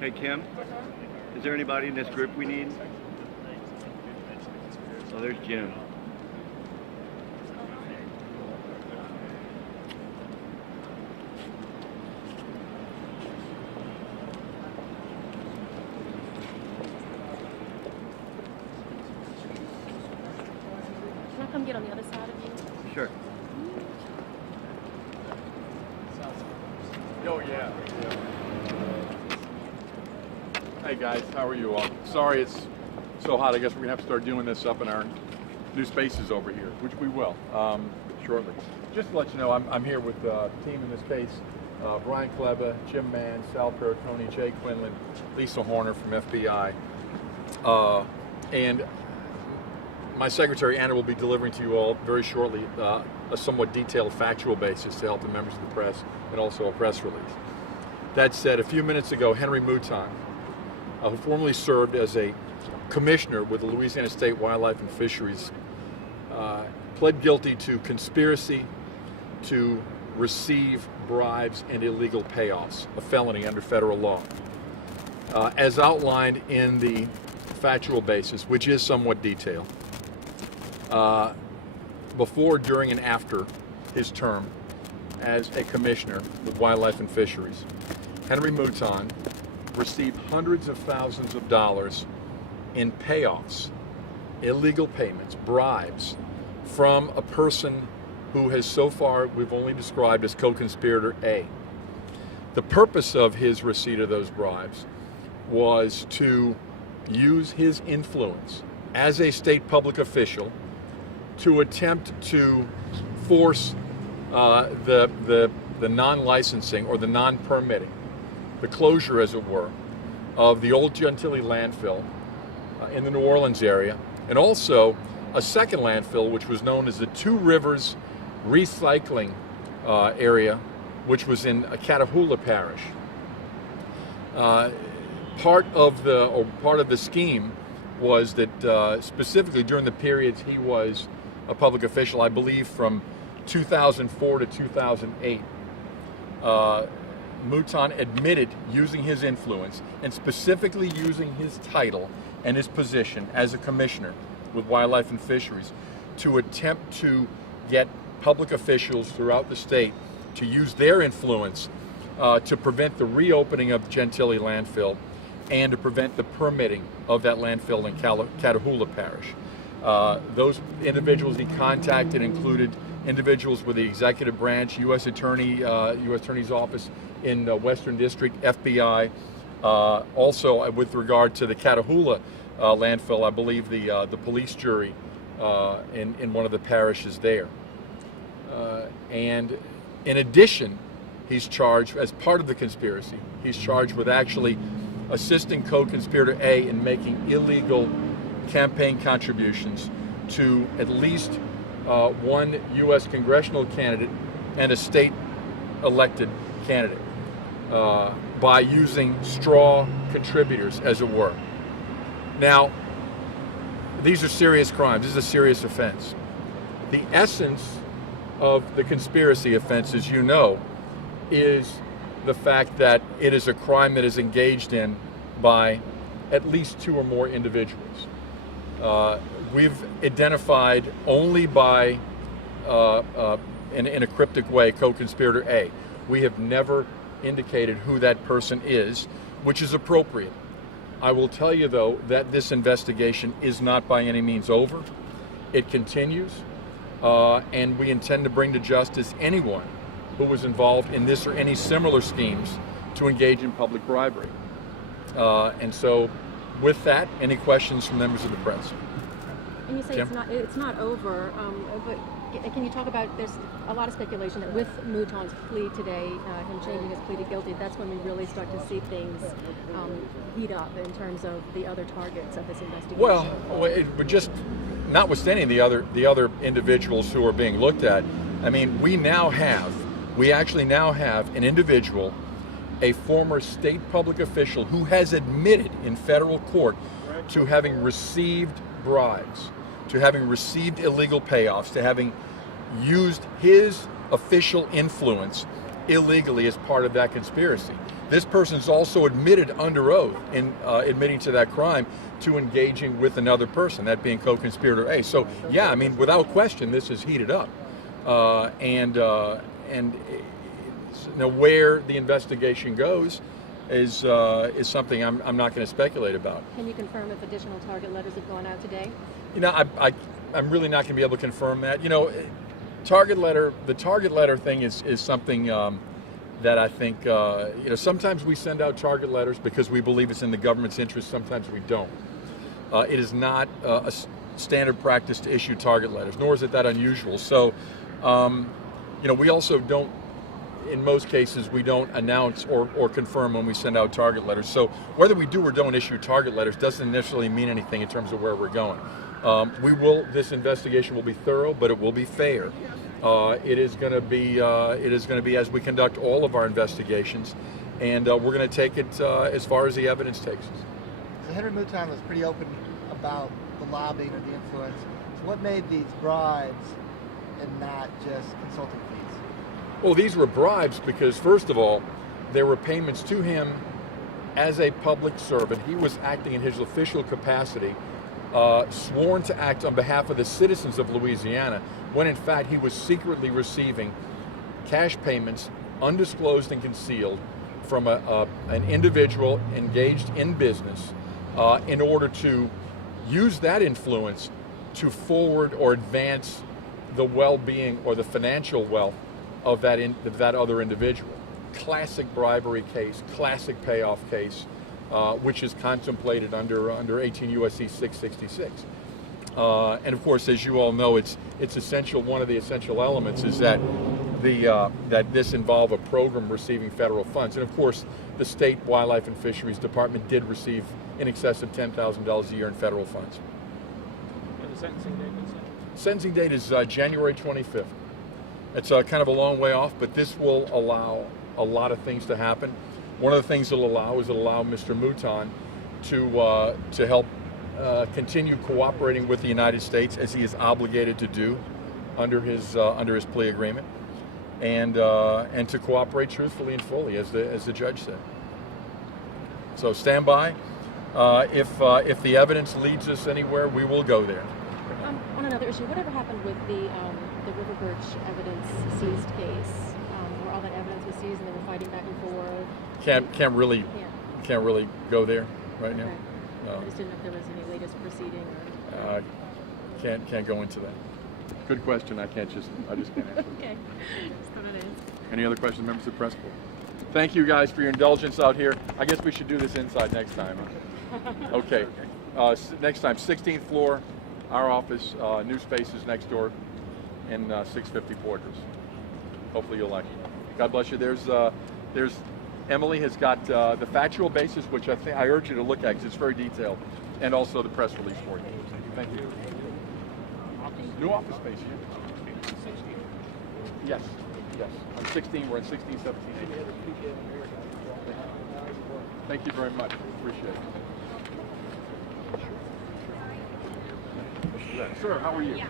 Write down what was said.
Hey Kim, is there anybody in this group we need? Oh, there's Jim. Can I come get on the other side of you? Sure. Oh yeah. Hey guys, how are you all? Sorry it's so hot. I guess we're gonna have to start doing this up in our new spaces over here, which we will shortly. Just to let you know, I'm here with the team in this case. Brian Kleba, Jim Mann, Sal Peritoni, Jay Quinlan, Lisa Horner from FBI. And my secretary, Anna, will be delivering to you all very shortly a somewhat detailed factual basis to help the members of the press and also a press release. That said, a few minutes ago, Henry Mouton, who formerly served as a commissioner with the Louisiana State Wildlife and Fisheries, pled guilty to conspiracy to receive bribes and illegal payoffs, a felony under federal law. As outlined in the factual basis, which is somewhat detailed, before, during, and after his term as a commissioner with Wildlife and Fisheries, Henry Mouton received hundreds of thousands of dollars in payoffs, illegal payments, bribes, from a person who has so far we've only described as co-conspirator A. The purpose of his receipt of those bribes was to use his influence as a state public official to attempt to force the non-licensing or the non-permitting, the closure, as it were, of the old Gentilly landfill in the New Orleans area, and also a second landfill which was known as the Two Rivers Recycling area, which was in Catahoula Parish. Part of the scheme was that specifically during the periods he was a public official, I believe from 2004 to 2008, Mouton admitted using his influence and specifically using his title and his position as a commissioner with Wildlife and Fisheries to attempt to get public officials throughout the state to use their influence to prevent the reopening of Gentilly landfill and to prevent the permitting of that landfill in Catahoula Parish. Those individuals he contacted included individuals with the executive branch, U.S. Attorney's Office in the Western District, FBI. Also, with regard to the Catahoula landfill, I believe the police jury in one of the parishes there. And in addition, he's charged, as part of the conspiracy, he's charged with actually assisting co-conspirator A in making illegal campaign contributions to at least one U.S. congressional candidate and a state elected candidate by using straw contributors, as it were. Now, these are serious crimes. This is a serious offense. The essence of the conspiracy offense, as you know, is the fact that it is a crime that is engaged in by at least two or more individuals. We've identified only by, in a cryptic way, co-conspirator A. We have never indicated who that person is, which is appropriate. I will tell you, though, that this investigation is not by any means over. It continues, and we intend to bring to justice anyone who was involved in this or any similar schemes to engage in public bribery. And so, with that, any questions from members of the press? And you say Kim? it's not over, but can you talk about, there's a lot of speculation that with Mouton's plea today, him changing his plea to guilty, that's when we really start to see things heat up in terms of the other targets of this investigation. Well, we're just, notwithstanding the other individuals who are being looked at, I mean, we actually now have an individual, a former state public official who has admitted in federal court to having received bribes, to having received illegal payoffs, to having used his official influence illegally as part of that conspiracy. This person's also admitted under oath in admitting to that crime to engaging with another person, that being co-conspirator A. So yeah, I mean, without question, this is heated up, and where the investigation goes is something I'm not going to speculate about. Can you confirm if additional target letters have gone out today? You know, I'm really not going to be able to confirm that. You know, the target letter thing is something that I think, you know, sometimes we send out target letters because we believe it's in the government's interest, sometimes we don't. It is not a standard practice to issue target letters, nor is it that unusual. So, you know, we also don't, in most cases, we don't announce or confirm when we send out target letters. So whether we do or don't issue target letters doesn't necessarily mean anything in terms of where we're going. This investigation will be thorough, but it will be fair. It is going to be as we conduct all of our investigations, and we're going to take it as far as the evidence takes us. So Henry Mouton was pretty open about the lobbying or the influence. So what made these bribes and not just consulting fees? Well, these were bribes because, first of all, there were payments to him as a public servant. He was acting in his official capacity, sworn to act on behalf of the citizens of Louisiana, when in fact he was secretly receiving cash payments, undisclosed and concealed, from an individual engaged in business in order to use that influence to forward or advance the well-being or the financial wealth of that other individual. Classic bribery case, classic payoff case, which is contemplated under 18 U.S.C. 666. And of course, as you all know, it's essential. One of the essential elements is that that this involve a program receiving federal funds. And of course, the state Wildlife and Fisheries Department did receive in excess of $10,000 a year in federal funds. And the sentencing date is set? Sentencing date is January 25th. It's kind of a long way off, but this will allow a lot of things to happen. One of the things it'll allow is it'll allow Mr. Mouton to help continue cooperating with the United States as he is obligated to do under his plea agreement, and to cooperate truthfully and fully, as the judge said. So stand by. If the evidence leads us anywhere, we will go there. On another issue, whatever happened with the River Birch evidence seized case, where all that evidence was seized and they were fighting back and forth? Can't really go there right now. Okay. No. I just didn't know if there was any latest proceeding or... Can't go into that. Good question. I just can't answer. Okay, just thought I'd ask. Any other questions, members of the press board? Thank you guys for your indulgence out here. I guess we should do this inside next time. Huh? Okay. Next time, 16th floor, our office, new spaces next door, in 650 Porters. Hopefully you'll like it. God bless you. There's Emily has got the factual basis, which I urge you to look at because it's very detailed, and also the press release for you. Thank you. New office space here. Yes. On 16, we're in 16, 17, 18. Thank you very much. Appreciate it. Sir, how are you?